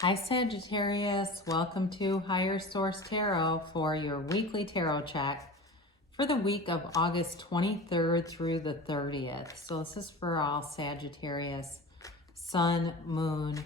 Hi Sagittarius, welcome to Higher Source Tarot for your weekly tarot check for the week of August 23rd through the 30th. So this is for all Sagittarius, Sun, Moon,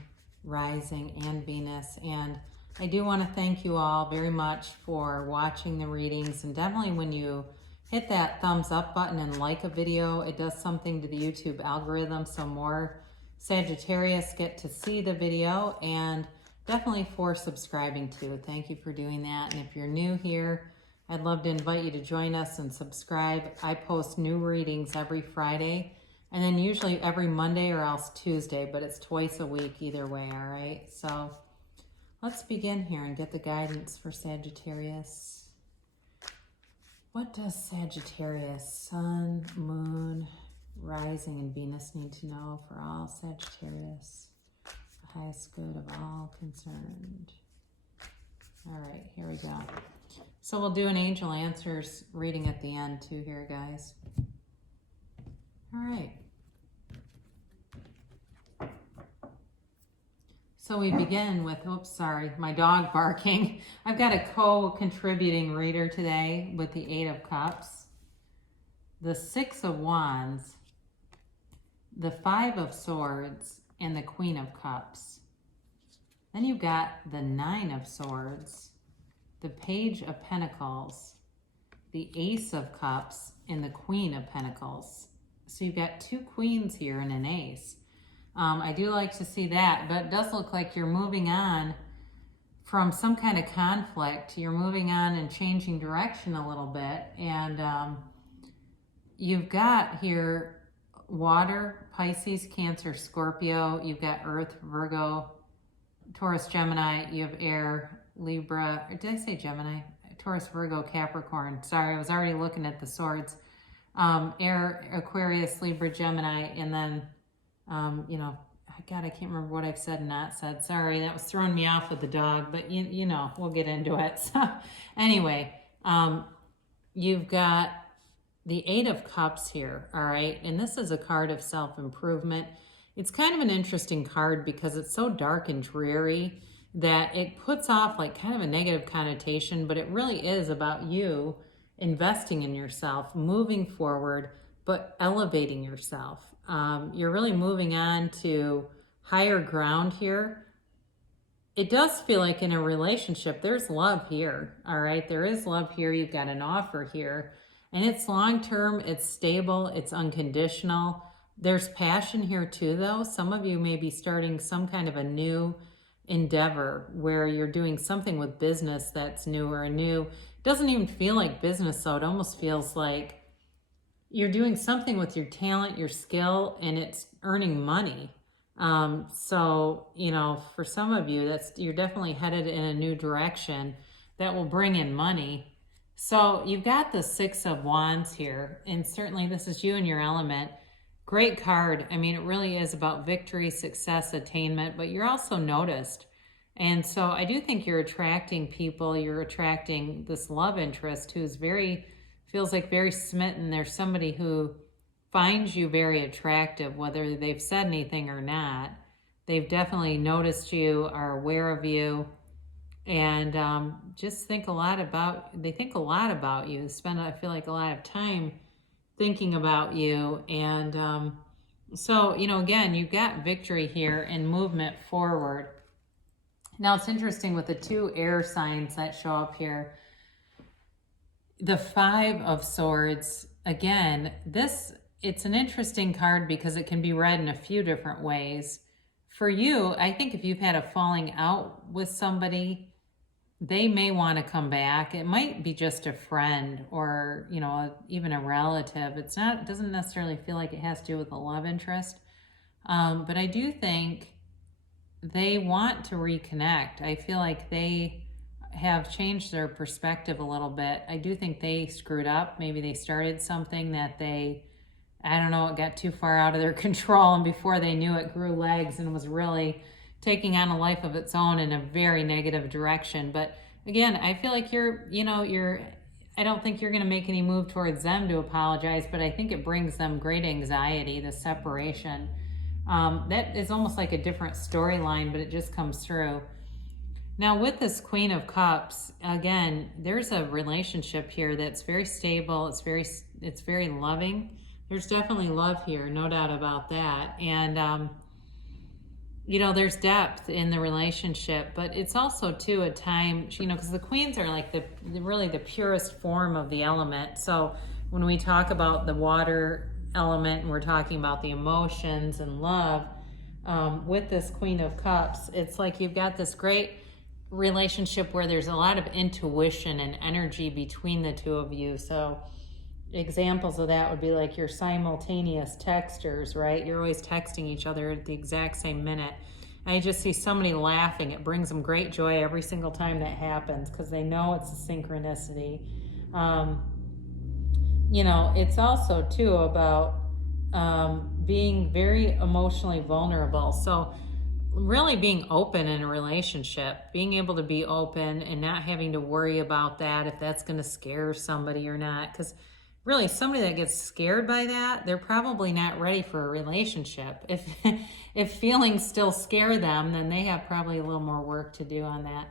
Rising, and Venus. And I do want to thank you all very much for watching the readings. And definitely when you hit that thumbs up button and like a video, it does something to the YouTube algorithm, so more Sagittarius get to see the video, and definitely for subscribing too. Thank you for doing that. And if you're new here, I'd love to invite you to join us and subscribe. I post new readings every Friday, and then usually every Monday or else Tuesday, but it's twice a week either way, all right? So let's begin here and get the guidance for Sagittarius. What does Sagittarius, Sun, Moon, Rising, and Venus need to know for all Sagittarius? The highest good of all concerned. All right, here we go. So we'll do an angel answers reading at the end too here, guys. All right. So we begin with, oops, sorry, my dog barking. I've got a co-contributing reader today with the Eight of Cups, the Six of Wands, the Five of Swords, and the Queen of Cups. Then you've got the Nine of Swords, the Page of Pentacles, the Ace of Cups, and the Queen of Pentacles. So you've got two queens here and an ace. I do like to see that, but it does look like you're moving on from some kind of conflict. You're moving on and changing direction a little bit. And you've got here water, Pisces, Cancer, Scorpio. You've got Earth, Virgo, Taurus, Gemini. You have air, Libra. Or did I say Gemini? Taurus, Virgo, Capricorn. Sorry, I was already looking at the swords. Air, Aquarius, Libra, Gemini, and then God, I can't remember what I've said and not said. Sorry, that was throwing me off with the dog, but you know, we'll get into it. So anyway, you've got the Eight of Cups here, all right? And this is a card of self-improvement. It's kind of an interesting card because it's so dark and dreary that it puts off like kind of a negative connotation, but it really is about you investing in yourself, moving forward, but elevating yourself. You're really moving on to higher ground here. It does feel like in a relationship, there's love here, all right? There is love here. You've got an offer here, and it's long-term, it's stable, it's unconditional. There's passion here too, though. Some of you may be starting some kind of a new endeavor where you're doing something with business that's new or new. It doesn't even feel like business, though. It almost feels like you're doing something with your talent, your skill, and it's earning money. So, you know, for some of you, you're definitely headed in a new direction that will bring in money. So you've got the Six of Wands here, and certainly this is you and your element. Great card. I mean, it really is about victory, success, attainment, but you're also noticed. And so I do think you're attracting people. You're attracting this love interest who's feels like very smitten. There's somebody who finds you very attractive, whether they've said anything or not. They've definitely noticed you, are aware of you, and just think a lot about you. Spend, I feel like, a lot of time thinking about you. And so, you know, again, you've got victory here and movement forward. Now, it's interesting with the two air signs that show up here. The Five of Swords, again, it's an interesting card because it can be read in a few different ways. For you, I think if you've had a falling out with somebody, they may want to come back. It might be just a friend or, you know, even a relative. It doesn't necessarily feel like it has to do with a love interest. But I do think they want to reconnect. I feel like they have changed their perspective a little bit. I do think they screwed up. Maybe they started something that it got too far out of their control, and before they knew it, grew legs and was really taking on a life of its own in a very negative direction. But again, I feel like I don't think you're going to make any move towards them to apologize, but I think it brings them great anxiety, the separation. That is almost like a different storyline, but it just comes through. Now with this Queen of Cups, again, there's a relationship here that's very stable. It's very loving. There's definitely love here, no doubt about that. And you know, there's depth in the relationship, but it's also too a time, you know, because the queens are like really the purest form of the element. So when we talk about the water element and we're talking about the emotions and love, with this Queen of Cups, it's like you've got this great relationship where there's a lot of intuition and energy between the two of you. So examples of that would be like your simultaneous texters, right? You're always texting each other at the exact same minute. I just see somebody laughing. It brings them great joy every single time that happens because they know it's a synchronicity. You know, it's also too about being very emotionally vulnerable. So really being open in a relationship, being able to be open and not having to worry about that, if that's going to scare somebody or not. Because really, somebody that gets scared by that, they're probably not ready for a relationship. If feelings still scare them, then they have probably a little more work to do on that.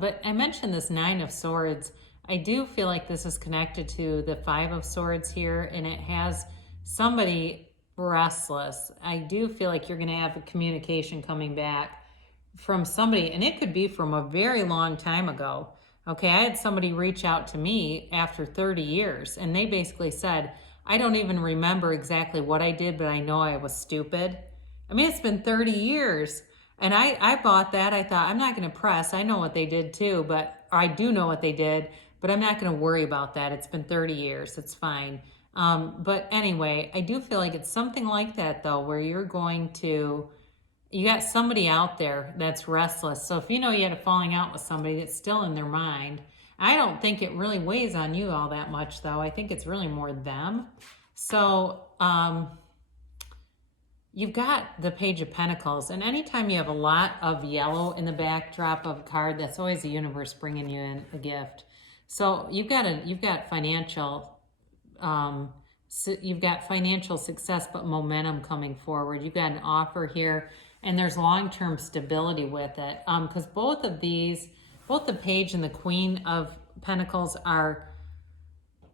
But I mentioned this Nine of Swords. I do feel like this is connected to the Five of Swords here, and it has somebody restless. I do feel like you're going to have a communication coming back from somebody, and it could be from a very long time ago. Okay, I had somebody reach out to me after 30 years, and they basically said, I don't even remember exactly what I did, but I know I was stupid. I mean, it's been 30 years, and I bought that. I thought, I'm not going to press. I know what they did too, but I do know what they did, but I'm not going to worry about that. It's been 30 years. It's fine. But anyway, I do feel like it's something like that, though, where you're going to... You got somebody out there that's restless. So if you know you had a falling out with somebody that's still in their mind, I don't think it really weighs on you all that much, though. I think it's really more them. So you've got the Page of Pentacles. And anytime you have a lot of yellow in the backdrop of a card, that's always the universe bringing you in a gift. So you've got financial success, but momentum coming forward. You've got an offer here. And there's long-term stability with it. Because both the Page and the Queen of Pentacles are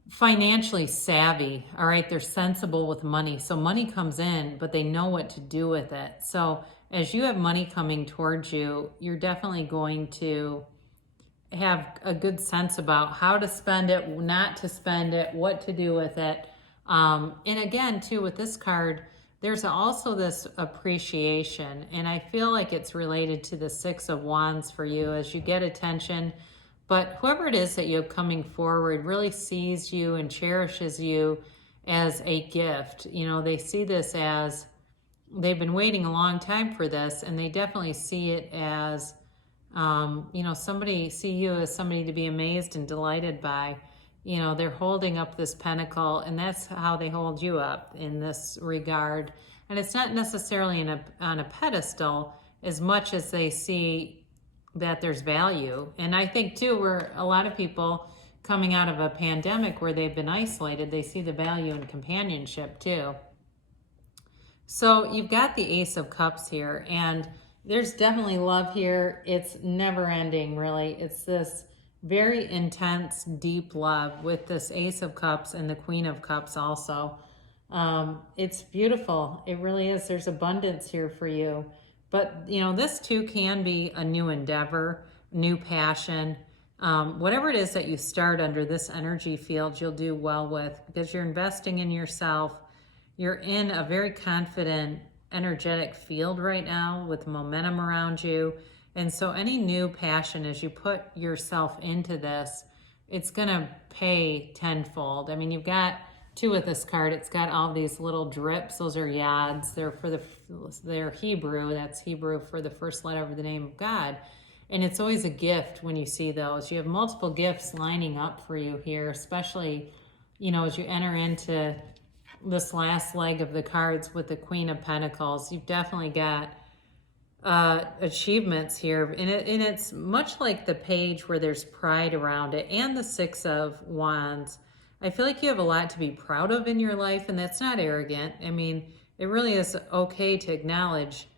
financially savvy, all right? They're sensible with money. So money comes in, but they know what to do with it. So as you have money coming towards you, you're definitely going to have a good sense about how to spend it, not to spend it, what to do with it. And again, too, with this card, there's also this appreciation, and I feel like it's related to the Six of Wands for you as you get attention. But whoever it is that you have coming forward really sees you and cherishes you as a gift. You know, they see this as, they've been waiting a long time for this, and they definitely see it as, you know, see you as somebody to be amazed and delighted by. You know, they're holding up this pentacle, and that's how they hold you up in this regard. And it's not necessarily on a pedestal as much as they see that there's value. And I think, too, where a lot of people coming out of a pandemic where they've been isolated, they see the value in companionship, too. So you've got the Ace of Cups here, and there's definitely love here. It's never ending, really. It's this very intense, deep love with this Ace of Cups and the Queen of Cups also. It's beautiful. It really is. There's abundance here for you. But, you know, this too can be a new endeavor, new passion. Whatever it is that you start under this energy field, you'll do well with, because you're investing in yourself. You're in a very confident, energetic field right now with momentum around you. And so any new passion, as you put yourself into this, it's going to pay tenfold. I mean, you've got, too, with this card, it's got all these little drips. Those are yads. They're Hebrew. That's Hebrew for the first letter of the name of God. And it's always a gift when you see those. You have multiple gifts lining up for you here, especially, you know, as you enter into this last leg of the cards with the Queen of Pentacles. You've definitely got achievements here, and it's much like the Page where there's pride around it, and the Six of Wands. I feel like you have a lot to be proud of in your life, and that's not arrogant. I mean, it really is okay to acknowledge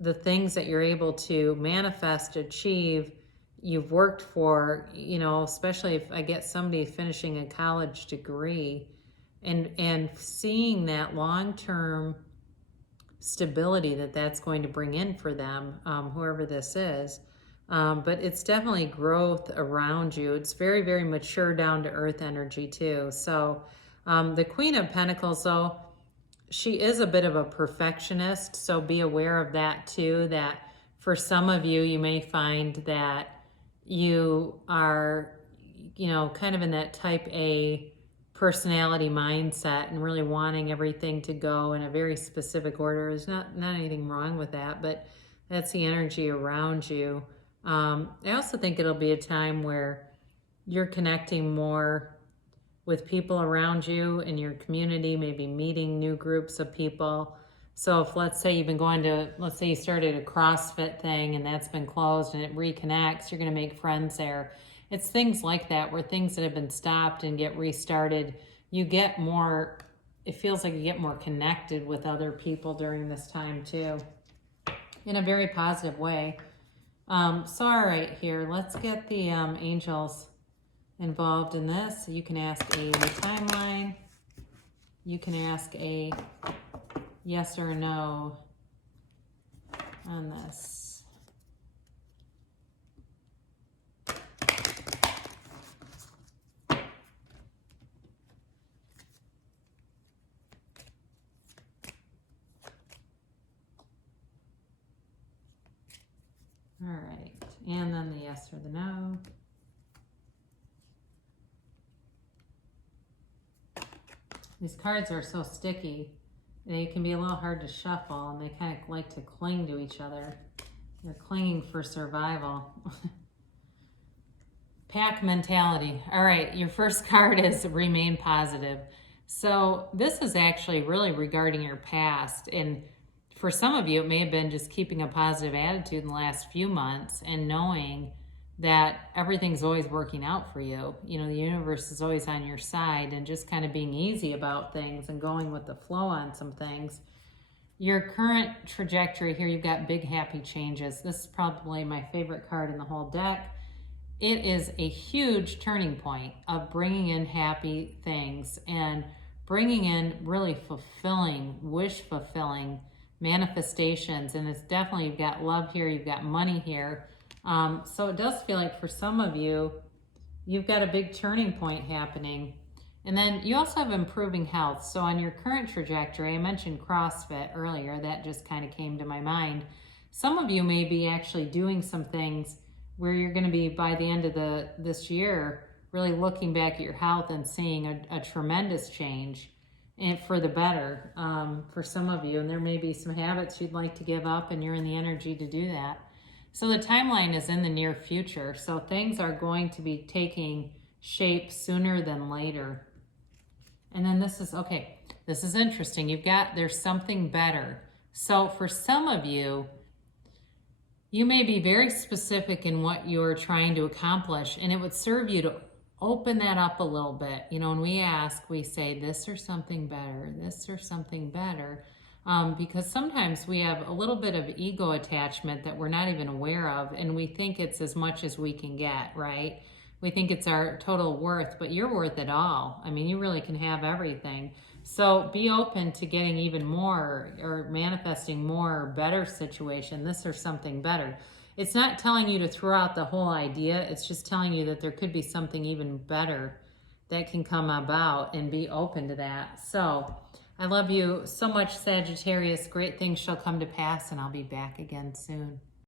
the things that you're able to manifest, achieve, you've worked for, you know, especially if I get somebody finishing a college degree and seeing that long-term stability that that's going to bring in for them, whoever this is. But it's definitely growth around you. It's very, very mature, down to earth energy too. So the Queen of Pentacles, though, she is a bit of a perfectionist. So be aware of that too, that for some of you, you may find that you are, you know, kind of in that type A personality mindset and really wanting everything to go in a very specific order. There's not anything wrong with that, but that's the energy around you. I also think it'll be a time where you're connecting more with people around you in your community, maybe meeting new groups of people. So if, let's say you've been going to, let's say you started a CrossFit thing and that's been closed and it reconnects, you're going to make friends there. It's things like that where things that have been stopped and get restarted, you get more, it feels like you get more connected with other people during this time too, in a very positive way. So all right, here, let's get the angels involved in this. You can ask a timeline. You can ask a yes or no on this. All right, and then the yes or the no. These cards are so sticky, they can be a little hard to shuffle, and they kind of like to cling to each other. They're clinging for survival. Pack mentality. All right, your first card is remain positive. So this is actually really regarding your past, and for some of you, it may have been just keeping a positive attitude in the last few months and knowing that everything's always working out for you. You know, the universe is always on your side, and just kind of being easy about things and going with the flow on some things. Your current trajectory here, you've got big happy changes. This is probably my favorite card in the whole deck. It is a huge turning point of bringing in happy things and bringing in really fulfilling, wish fulfilling manifestations. And it's definitely, you've got love here, you've got money here. So it does feel like for some of you, you've got a big turning point happening. And then you also have improving health. So on your current trajectory, I mentioned CrossFit earlier, that just kind of came to my mind. Some of you may be actually doing some things where you're going to be, by the end of this year, really looking back at your health and seeing a tremendous change, and for the better, for some of you. And there may be some habits you'd like to give up, and you're in the energy to do that. So the timeline is in the near future. So things are going to be taking shape sooner than later. And then this is, okay, this is interesting. There's something better. So for some of you, you may be very specific in what you're trying to accomplish, and it would serve you to open that up a little bit. You know, when we ask, we say this or something better, this or something better, because sometimes we have a little bit of ego attachment that we're not even aware of, and we think it's as much as we can get, right? We think it's our total worth, but you're worth it all. I mean, you really can have everything. So be open to getting even more, or manifesting more or better situation, this or something better. It's not telling you to throw out the whole idea. It's just telling you that there could be something even better that can come about, and be open to that. So I love you so much, Sagittarius. Great things shall come to pass, and I'll be back again soon.